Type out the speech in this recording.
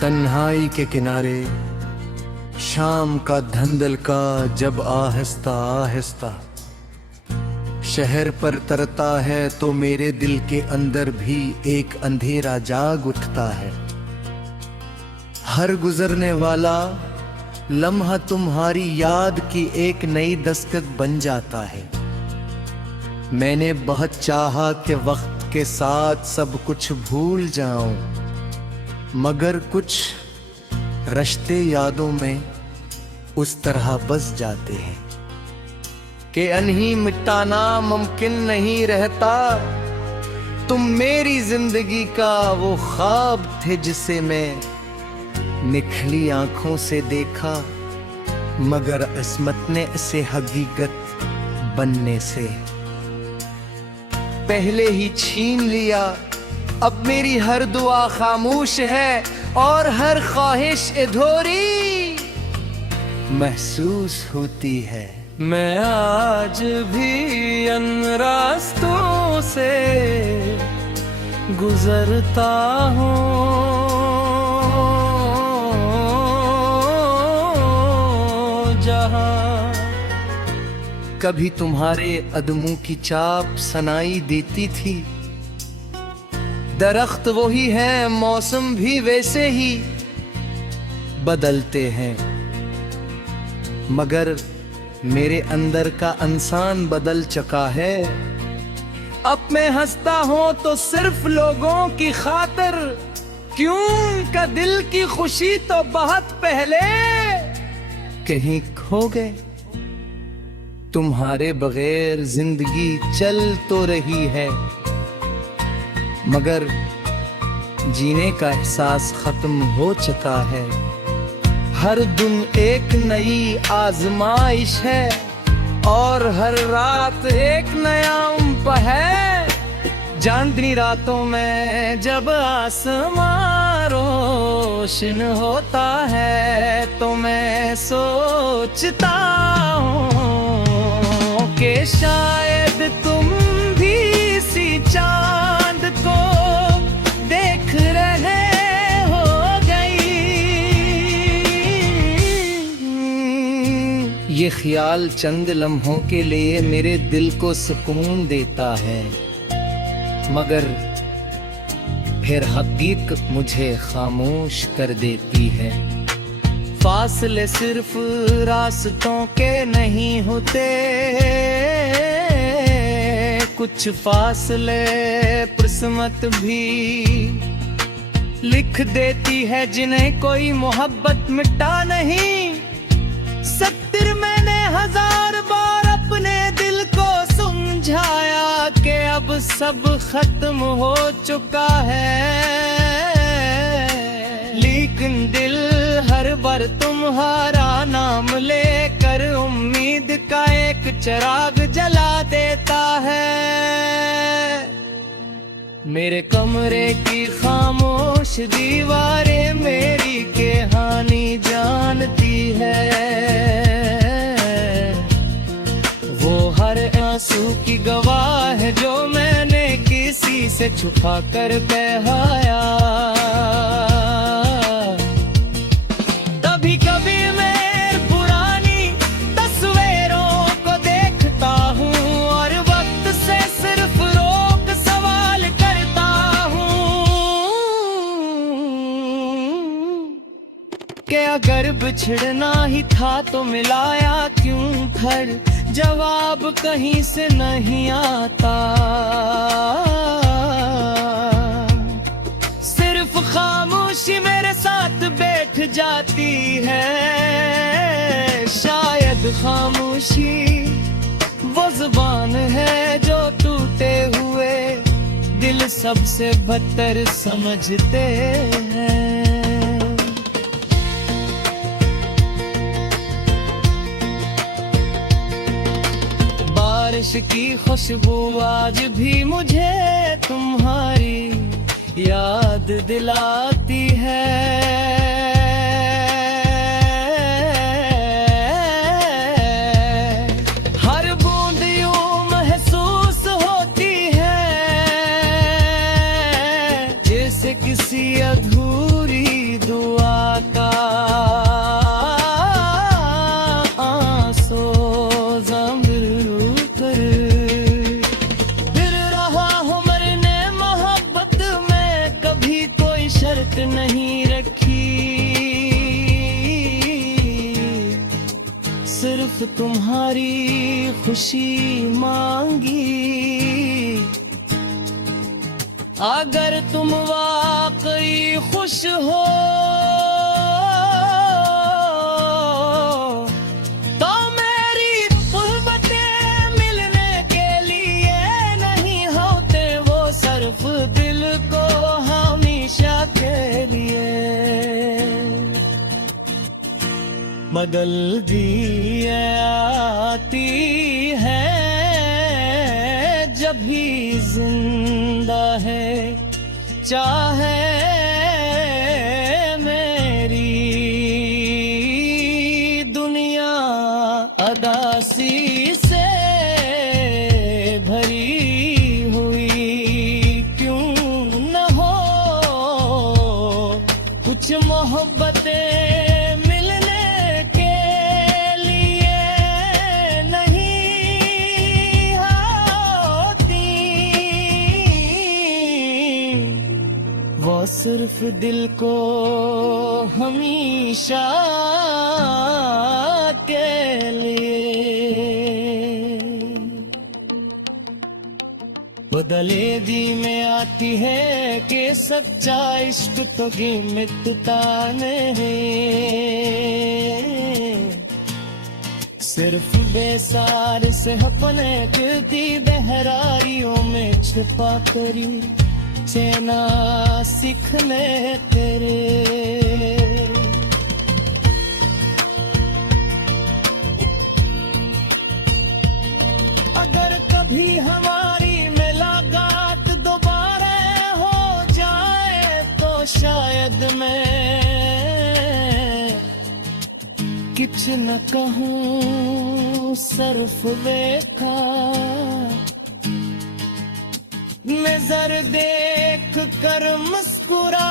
तन्हाई के किनारे शाम का धंधलका जब आहिस्ता आहिस्ता शहर पर तरता है तो मेरे दिल के अंदर भी एक अंधेरा जाग उठता है। हर गुजरने वाला लम्हा तुम्हारी याद की एक नई दस्तक बन जाता है। मैंने बहुत चाहा कि वक्त के साथ सब कुछ भूल जाऊं, मगर कुछ रिश्ते यादों में उस तरह बस जाते हैं कि अनही मिटाना मुमकिन नहीं रहता। तुम मेरी जिंदगी का वो ख्वाब थे जिसे मैं निखली आंखों से देखा, मगर किस्मत ने इसे हकीकत बनने से पहले ही छीन लिया। अब मेरी हर दुआ खामोश है और हर ख्वाहिश अधूरी महसूस होती है। मैं आज भी अन रास्तों से गुजरता हूँ, जहाँ कभी तुम्हारे कदमों की चाप सुनाई देती थी। दरख्त वही है, मौसम भी वैसे ही बदलते हैं, मगर मेरे अंदर का इंसान बदल चुका है। अब मैं हंसता हूं तो सिर्फ लोगों की खातिर, क्यों का दिल की खुशी तो बहुत पहले कहीं खो गए। तुम्हारे बगैर जिंदगी चल तो रही है, मगर जीने का एहसास खत्म हो चुका है। हर दिन एक नई आजमाइश है और हर रात एक नया उम्र है। चांदनी रातों में जब आसमां रोशन होता है तो मैं सोचता हूँ कि शायद तुम भी इसी चांद को देख रहे हो गई। ये ख्याल चंद लम्हों के लिए मेरे दिल को सुकून देता है, मगर फिर हकीकत मुझे खामोश कर देती है। फासले सिर्फ रास्तों के नहीं होते, कुछ फासले किस्मत भी लिख देती है जिन्हें कोई मोहब्बत मिटा नहीं। 70 मैंने 1000 बार अपने दिल को समझाया कि अब सब खत्म हो चुका है, लेकिन दिल हर बार तुम्हारा नाम लेकर उम्मीद का एक चिराग जला देता है। मेरे कमरे की खामोश दीवारें मेरी कहानी जानती है। वो हर आंसू की गवाह है जो मैंने किसी से छुपा कर बहाया। कभी कभी मैं पुरानी तस्वीरों को देखता हूँ और वक्त से सिर्फ रोक सवाल करता हूँ कि अगर बिछड़ना ही था तो मिलाया क्यों फिर। जवाब कहीं से नहीं आता, सिर्फ खामोशी मेरे साथ बैठ जाती है। शायद खामोशी वो जुबान है जो टूटे हुए दिल सबसे बदतर समझते हैं। बारिश की खुशबू आज भी मुझे तुम्हारी याद दिलाती है। तुम्हारी खुशी मांगी। अगर तुम वाकई खुश हो तो मेरी मोहब्बतें मिलने के लिए नहीं होते वो सिर्फ दिल को हमेशा के लिए। बदल दिए आती है जब भी जिंदा है चाहे मेरी दुनिया अदासी से भरी हुई क्यों न हो। कुछ मोहब्बतें वो सिर्फ दिल को हमेशा के लिए। बदले दी में आती है कि सच्चा इश्क तो मिटता नहीं। सिर्फ बेसार से अपने गिरती बहरारियों में छिपा करी चैना सीख ले तेरे। अगर कभी हमारी मुलाकात दोबारा हो जाए तो शायद मैं कुछ न कहूँ सिर्फ देखा नजर देख कर मुस्कुरा।